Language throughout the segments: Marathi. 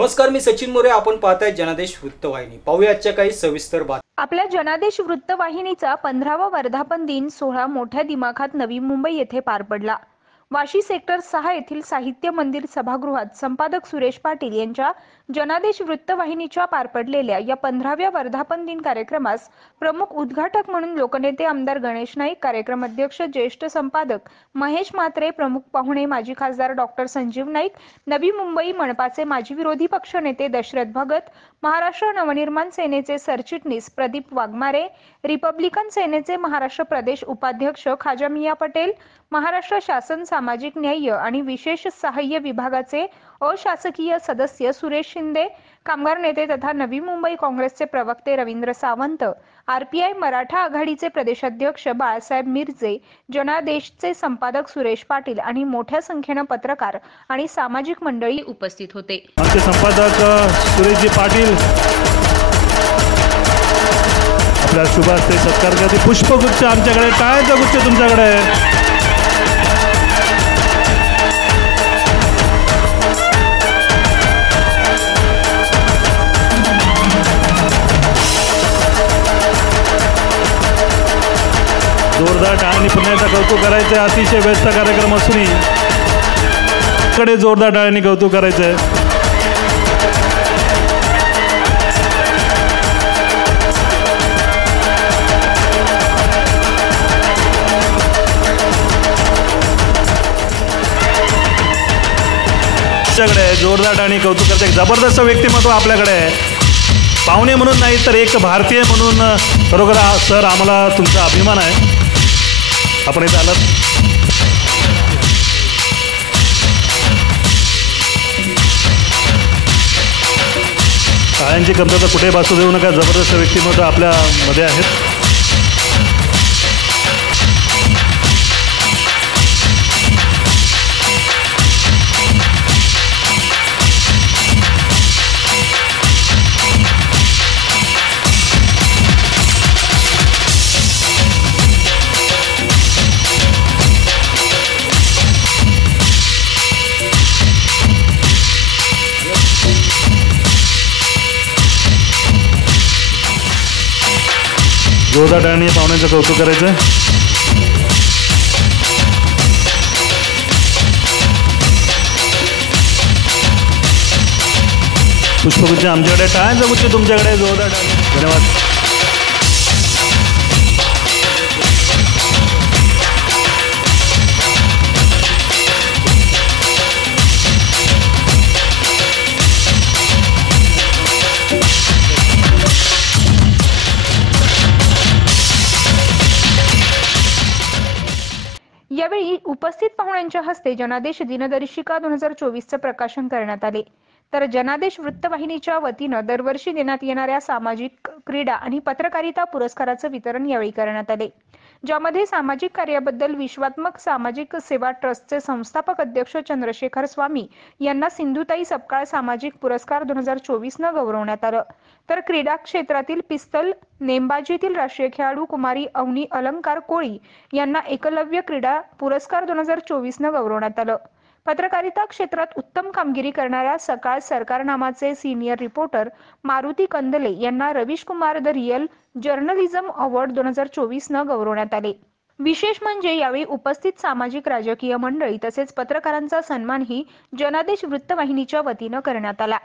नमस्कार, मी सचिन मोरे. आपण पाहताय जनादेश वृत्तवाहिनी. पाहूया आजच्या काही सविस्तर बातम्या. आपल्या जनादेश वृत्तवाहिनीचा 15वा वर्धापन दिन सोहळा मोठ्या दिमाखात नवी मुंबई येथे पार पडला. वाशी सेक्टर 6 येथील साहित्य मंदिर सभागृहात संपादक सुरेश पाटील यांच्या जनादेश वृत्तवाहिनीच्या पार पडलेल्या या 15व्या वर्धापन दिन कार्यक्रमास प्रमुख उद्घाटक म्हणून लोकनेते आमदार गणेश नाईक, कार्यक्रम अध्यक्ष ज्येष्ठ संपादक महेश म्हात्रे, प्रमुख पाहुणे माजी खासदार डॉक्टर संजीव नाईक, नवी मुंबई मनपाचे माजी विरोधी पक्ष नेते दशरथ भगत, महाराष्ट्र नवनिर्माण सेनेचे सरचिटणीस प्रदीप वाघमारे, रिपब्लिकन सेनेचे महाराष्ट्र प्रदेश उपाध्यक्ष खाजा मिया पटेल, महाराष्ट्र शासन सामाजिक न्याय आणि विशेष सहाय्य विभागाचे अशासकीय सदस्य सुरेश शिंदे, कामगार नेते तथा नवी मुंबई काँग्रेसचे प्रवक्ते रवींद्र सावंत, आरपीआय मराठा आघाडीचे प्रदेशाध्यक्ष बाळासाहेब मिरजे, जनादेशचे संपादक सुरेश पाटील आणि मोठ्या संख्येने पत्रकार आणि सामाजिक मंडळी उपस्थित होते. आमचे संपादक सुरेशजी पाटील आपल्या शुभास्ते सत्कार करते. पुष्पगुच्छ आमच्याकडे, टाळ्यांचा गुच्छ तुमच्याकडे. जोरदार टाळ्यांनी पुन्हा एकदा कौतुक करायचं आहे. अतिशय व्यस्त कार्यक्रम असूनही कडे जोरदार टाळ्यांनी कौतुक करायचं आहे. आपल्याकडे जोरदार टाळ्यांनी कौतुक करायचं. एक जबरदस्त व्यक्तिमत्व आपल्याकडे आहे. पाहुणे म्हणून नाही तर एक भारतीय म्हणून खरोखर सर आम्हाला तुमचा अभिमान आहे. आपण इथे आलात. टाळ्यांची कमतरता कुठे भासू देऊ नका. जबरदस्त व्यक्तिमत्व आपल्यामध्ये आहेत. जोरदार टाळ्यांनी पाहुण्यांचं कौतुक करायचं. पुष्पगुच्छ आमच्याकडे, टाळ्यांचा गुच्छ तुमच्याकडे. जोरदार टाळ्या. धन्यवाद. यावेळी उपस्थित पाहुण्यांच्या हस्ते जनादेश दिनदर्शिका 2024चे प्रकाशन करण्यात आले. तर जनादेश वृत्तवाहिनीच्या वतीनं दरवर्षी देण्यात येणाऱ्या सामाजिक, क्रीडा आणि पत्रकारिता पुरस्काराचं वितरण यावेळी करण्यात आले. ज्यामध्ये सामाजिक कार्याबद्दल विश्वात्मक सामाजिक सेवा ट्रस्टचे संस्थापक अध्यक्ष चंद्रशेखर स्वामी यांना सिंधुताई सपकाळ सामाजिक पुरस्कार 2024 न गौरवण्यात आलं. तर क्रीडा क्षेत्रातील पिस्तल नेमबाजीतील राष्ट्रीय खेळाडू कुमारी अवनी अलंकार कोळी यांना एकलव्य क्रीडा पुरस्कार 2024 न गौरवण्यात आलं. पत्रकारिता क्षेत्रात उत्तम कामगिरी करणाऱ्या सकाळ सरकार नामाचे सिनियर रिपोर्टर मारुती कंदले यांना Ravish Kumar the real journalism award 2024 न गौरवण्यात आले. विशेष म्हणजे यावेळी उपस्थित सामाजिक, राजकीय मंडळी तसेच पत्रकारांचा सन्मानही जनादेश वृत्तवाहिनीच्या वतीनं करण्यात आला.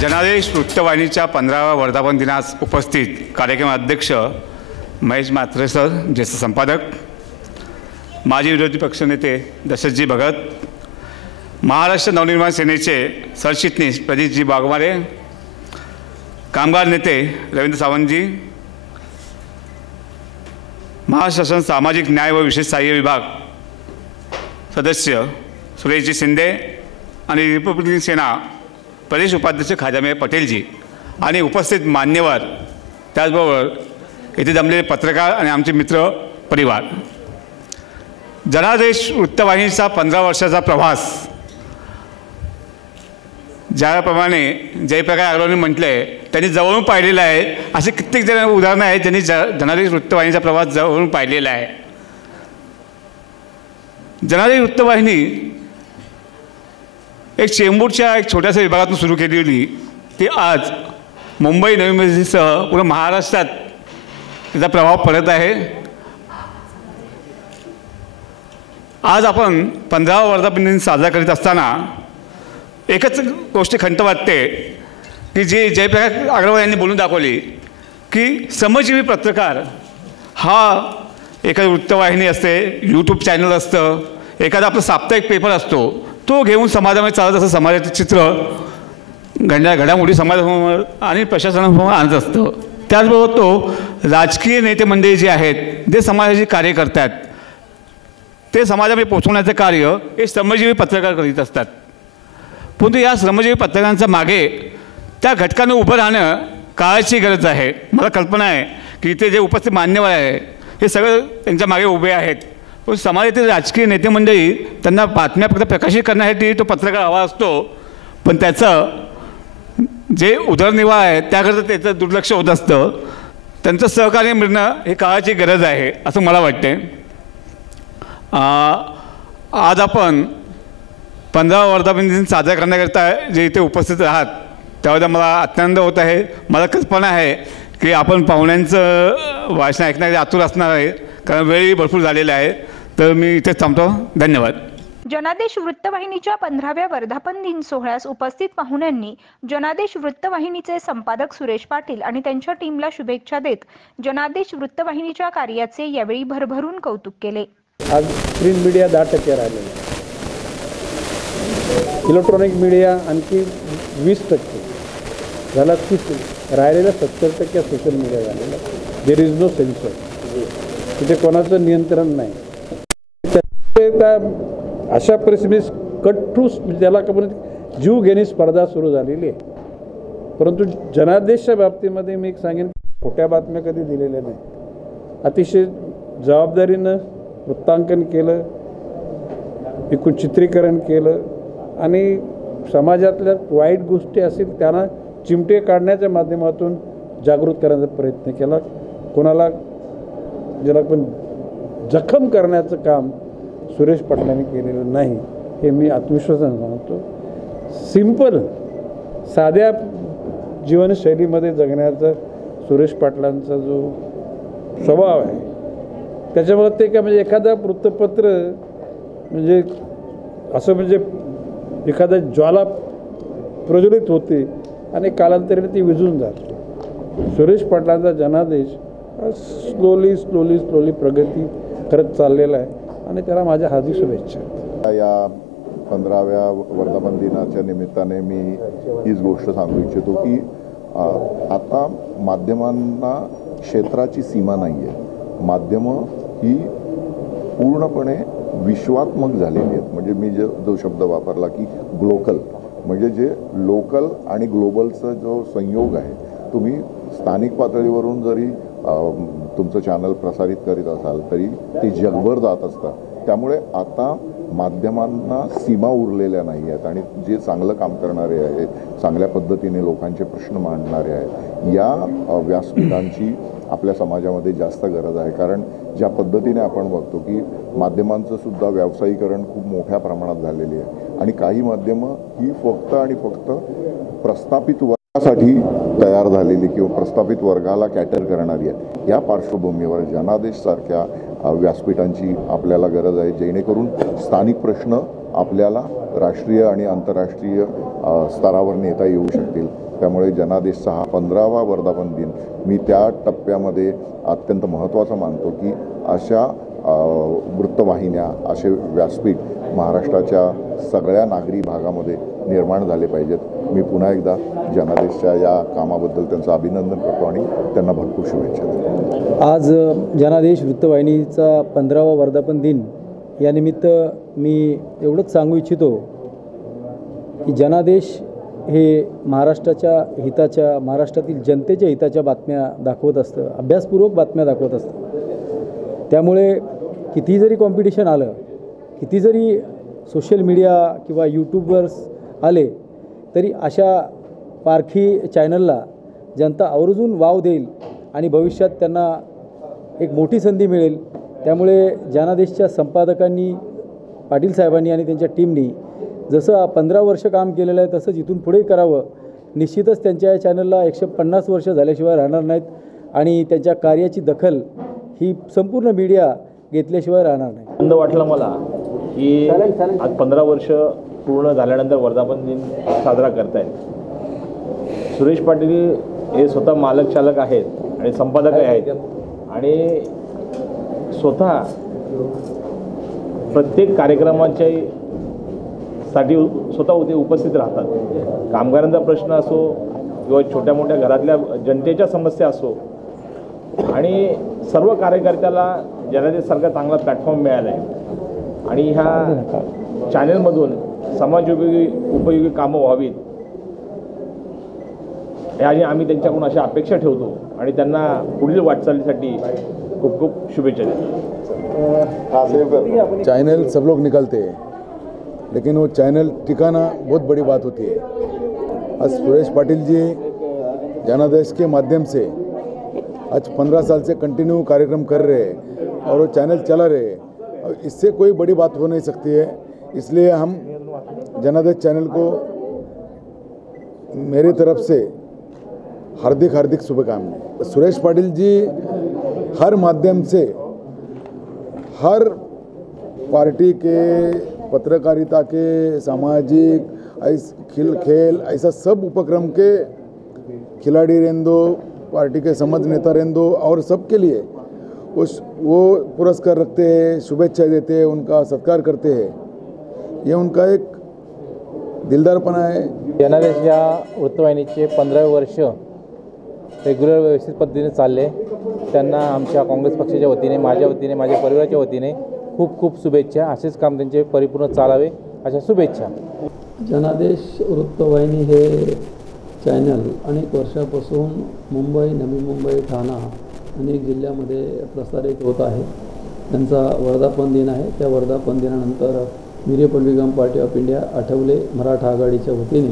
जनादेश वृत्तवाहिनीच्या 15व्या वर्धापन दिनास उपस्थित कार्यक्रम अध्यक्ष महेश म्हात्रे सर, ज्येष्ठ संपादक, माजी विरोधी पक्षनेते दशरथजी भगत, महाराष्ट्र नवनिर्माण सेनेचे सरचिटणीस प्रदीपजी वाघमारे, कामगार नेते रवींद्र सावंतजी, महाराष्ट्र शासन सामाजिक न्याय व विशेष सहाय्य विभाग सदस्य सुरेशजी शिंदे आणि रिपब्लिकन सेना प्रदेश उपाध्यक्ष खाजामे पटेलजी आणि उपस्थित मान्यवर, त्याचबरोबर येथे जमलेले पत्रकार आणि आमचे मित्र परिवार, जनादेश वृत्तवाहिनीचा 15 वर्षाचा प्रवास ज्याप्रमाणे जयप्रकाश अग्रवालनी म्हटले त्यांनी जवळून पाहिलेला आहे. असे कित्येक जण उदाहरणं आहेत ज्यांनी जनादेश वृत्तवाहिनीचा प्रवास जवळून पाहिलेला आहे. जनादेश वृत्तवाहिनी एक चेंबूरच्या एक छोट्याशा विभागातून सुरू केली होती. ती आज मुंबई, नवी मुंबईसह पूर्ण महाराष्ट्रात त्याचा प्रभाव पडत आहे. आज आपण 15वा वर्धापन दिन साजरा करीत असताना एकच गोष्ट खंत वाटते की जी जयप्रकाश अग्रवाल यांनी बोलून दाखवली की श्रमजीवी पत्रकार हा एखादी वृत्तवाहिनी असते, यूट्यूब चॅनल असतं, एखादा आपला साप्ताहिक पेपर असतो, तो घेऊन समाजामध्ये चालत असं समाजाचे चित्र घडामोडी समाजासमोर आणि प्रशासनासमोर आणत असतं. त्याचबरोबर तो राजकीय नेते मंडळी जे आहेत, जे समाजाचे कार्य करतात, ते समाजामध्ये पोहोचवण्याचं कार्य हे श्रमजीवी पत्रकार करीत असतात. परंतु या श्रमजीवी पत्रकारांच्या मागे त्या घटकांना उभं राहणं काळाची गरज आहे. मला कल्पना आहे की इथे जे उपस्थित मान्यवर आहे हे सगळं त्यांच्या मागे उभे आहेत. पण समाजातील राजकीय नेते मंडळी त्यांना बातम्या फक्त प्रकाशित करण्यासाठी तो पत्रकार हवा असतो, पण त्याचं जे उदरनिर्वाह आहे त्याकरता त्याचं दुर्लक्ष होत असतं. त्यांचं सहकार्य मिळणं हे काळाची गरज आहे असं मला वाटते. आज आपण 15वा वर्धापन दिन साजरा करण्याकरता जे इथे उपस्थित आहात त्याबद्दल मला आनंद होत आहे. मला कल्पना आहे की आपण पाहुण्यांचं भाषण ऐकण्यासाठी आतुर असणार आहे, कारण वेळही भरपूर झालेला आहे. तर मी इथेच थांबतो. धन्यवाद. जनादेश वृत्तवाहिनीच्या 15व्या वर्धापन दिन सोहळ्यास उपस्थित पाहुण्यांनी जनादेश वृत्तवाहिनीचे संपादक सुरेश पाटील आणि त्यांच्या टीमला शुभेच्छा देत जनादेश वृत्तवाहिनीच्या कार्याचे यावेळी भरभरून कौतुक केले. आज प्रिंट मीडिया 10% राहिलेला आहे, इलेक्ट्रॉनिक मीडिया आणखी 20% झाला, 30 राहिलेला 70% सोशल मीडिया झालेला. देर इज नो सेन्सर, तिथे कोणाचं नियंत्रण नाही. अशा परिस्थितीत कट टू ज्याला जीव घेणी स्पर्धा सुरू झालेली आहे. परंतु जनादेशच्या बाबतीमध्ये मी एक सांगेन, खोट्या बातम्या कधी दिलेल्या नाही. अतिशय जबाबदारीनं वृत्तांकन केलं, एकूण चित्रीकरण केलं आणि समाजातल्या वाईट गोष्टी असतील त्यांना चिमटे काढण्याच्या माध्यमातून जागृत करण्याचा प्रयत्न केला. कोणाला ज्याला पण जखम करण्याचं काम सुरेश पाटलांनी केलेलं नाही हे मी आत्मविश्वासाने सांगतो. सिंपल साध्या जीवनशैलीमध्ये जगण्याचा सुरेश पाटलांचा जो स्वभाव आहे त्याच्यामुळे ते काय म्हणजे एखादा वृत्तपत्र म्हणजे असं म्हणजे एखादा ज्वाला प्रज्वलित होते आणि कालांतराने ती विझून जाते. सुरेश पाटलांचा जनादेश स्लोली प्रगती करत चाललेला आहे आणि त्याला माझ्या हार्दिक शुभेच्छा. या 15व्या वर्धापन दिनाच्या निमित्ताने मी हीच गोष्ट सांगू इच्छितो की आता माध्यमांना क्षेत्राची सीमा नाही आहे. माध्यमं ही पूर्णपणे विश्वात्मक झालेली आहेत. म्हणजे मी जो शब्द वापरला की ग्लोकल, म्हणजे जे लोकल आणि ग्लोबलचा जो संयोग आहे, तुम्ही स्थानिक पातळीवरून जरी तुमचं चॅनल प्रसारित करीत असाल तरी ते जगभर जात असतात. त्यामुळे आता माध्यमांना सीमा उरलेल्या नाही आहेत आणि जे चांगलं काम करणारे आहेत, चांगल्या पद्धतीने लोकांचे प्रश्न मांडणारे आहेत, या व्यासपीठांची आपल्या समाजामध्ये जास्त गरज आहे. कारण ज्या पद्धतीने आपण बघतो की माध्यमांचं सुद्धा व्यावसायीकरण खूप मोठ्या प्रमाणात झालेली आहे आणि काही माध्यमं ही फक्त आणि फक्त प्रस्थापित वर्गासाठी तयार झालेली किंवा प्रस्थापित वर्गाला कॅटर करणारी आहे. या पार्श्वभूमीवर जनादेशसारख्या व्यासपीठांची आपल्याला गरज आहे, जेणेकरून स्थानिक प्रश्न आपल्याला राष्ट्रीय आणि आंतरराष्ट्रीय स्तरावर नेता येऊ शकतील. त्यामुळे जनादेशचा हा 15वा वर्धापन दिन मी त्या टप्प्यामध्ये अत्यंत महत्त्वाचा मानतो की अशा वृत्तवाहिन्या, असे व्यासपीठ महाराष्ट्राच्या सगळ्या नागरी भागामध्ये निर्माण झाले पाहिजेत. मी पुन्हा एकदा जनादेशच्या या कामाबद्दल त्यांचं अभिनंदन करतो आणि त्यांना भरपूर शुभेच्छा देतो. आज जनादेश वृत्तवाहिनीचा 15वा वर्धापन दिन या निमित्त मी एवढंच सांगू इच्छितो की जनादेश हे महाराष्ट्राच्या हिताच्या, महाराष्ट्रातील जनतेच्या हिताच्या बातम्या दाखवत असतं, अभ्यासपूर्वक बातम्या दाखवत असतं. त्यामुळे किती जरी कॉम्पिटिशन आलं, किती जरी सोशल मीडिया किंवा यूट्यूबर्स आले, तरी अशा पारखी चॅनलला जनता आवर्जून वाव देईल आणि भविष्यात त्यांना एक मोठी संधी मिळेल. त्यामुळे जनादेशच्या संपादकांनी, पाटील साहेबांनी आणि त्यांच्या टीमनी जसं 15 वर्ष काम केलेलं आहे तसंच इथून पुढे करावं. निश्चितच त्यांच्या या चॅनलला 150 वर्ष झाल्याशिवाय राहणार नाहीत आणि त्यांच्या कार्याची दखल ही संपूर्ण मीडिया घेतल्याशिवाय राहणार नाही. आनंद वाटला मला की आज 15 वर्ष पूर्ण झाल्यानंतर वर्धापन दिन साजरा करतायत. सुरेश पाटील हे स्वतः मालक चालक आहेत आणि संपादकही आहेत आणि स्वतः प्रत्येक कार्यक्रमाच्या साठी स्वतः ते उपस्थित राहतात. कामगारांचा प्रश्न असो किंवा छोट्या मोठ्या घरातल्या जनतेच्या समस्या असो आणि सर्व कार्यकर्त्याला जनादेशसारखा चांगला प्लॅटफॉर्म मिळाला आहे आणि ह्या चॅनलमधून उपयोगी कामं व्हावीत आणि आम्ही त्यांच्याकडून अशा अपेक्षा ठेवतो आणि त्यांना पुढील वाटचालीसाठी खूप खूप शुभेच्छा देतो. चैनल सब लोग निकलते हैं, लेकिन वो चैनल टिकाना बहुत बड़ी बात होती है. आज सुरेश पाटिल जी जनादेश के माध्यम से आज 15 साल से कंटिन्यू कार्यक्रम कर रहे हैं और वो चैनल चला रहे हैं. इससे कोई बड़ी बात हो नहीं सकती है. इसलिए हम जनादेश चैनल को मेरी तरफ से हार्दिक हार्दिक शुभकामनाएं. सुरेश पाटिल जी हर माध्यम से हर पार्टी के, पत्रकारिता के, सामाजिक खेल ऐसा सब उपक्रम के खिलाड़ी रहने दो, पार्टी के समझ नेता रहने दो और सबके लिए वो पुरस्कार रखते हैं, शुभेच्छा देते हैं, उनका सत्कार करते हैं. ये उनका एक दिलदारपणा आहे. जनादेश या वृत्तवाहिनीचे 15वे वर्ष रेग्युलर व्यवस्थित पद्धतीने चालले. त्यांना आमच्या काँग्रेस पक्षाच्या वतीने, माझ्या वतीने, माझ्या परिवाराच्या वतीने खूप खूप शुभेच्छा. असेच काम त्यांचे परिपूर्ण चालावे अशा शुभेच्छा. जनादेश वृत्तवाहिनी हे चॅनल अनेक वर्षापासून मुंबई, नवी मुंबई, ठाणा अनेक जिल्ह्यामध्ये प्रसारित होत आहे. त्यांचा वर्धापन दिन आहे. त्या वर्धापन दिनानंतर मी Republican Party of India Athawale Maratha आघाडीच्या वतीने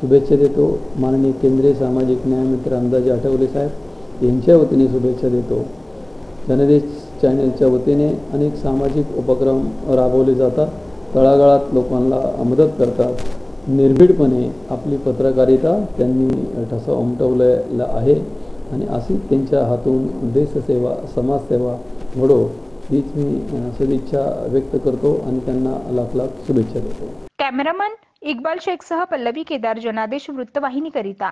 शुभेच्छा देतो. माननीय केंद्रीय सामाजिक न्यायमंत्री रामदासजी आठवले साहेब यांच्या वतीने शुभेच्छा देतो. जनादेश चॅनलच्या वतीने अनेक सामाजिक उपक्रम राबवले जातात. तळागाळात लोकांना मदत करतात. निर्भीडपणे आपली पत्रकारिता त्यांनी ठसा उमटवलेला आहे आणि अशी त्यांच्या हातून देशसेवा, समाजसेवा घडो हीच मी सदिच्छा व्यक्त करतो आणि त्यांना लाख लाख शुभेच्छा देतो. कॅमेरामन इक्बाल शेखसह पल्लवी केदार, जनादेश वृत्तवाहिनीकरिता.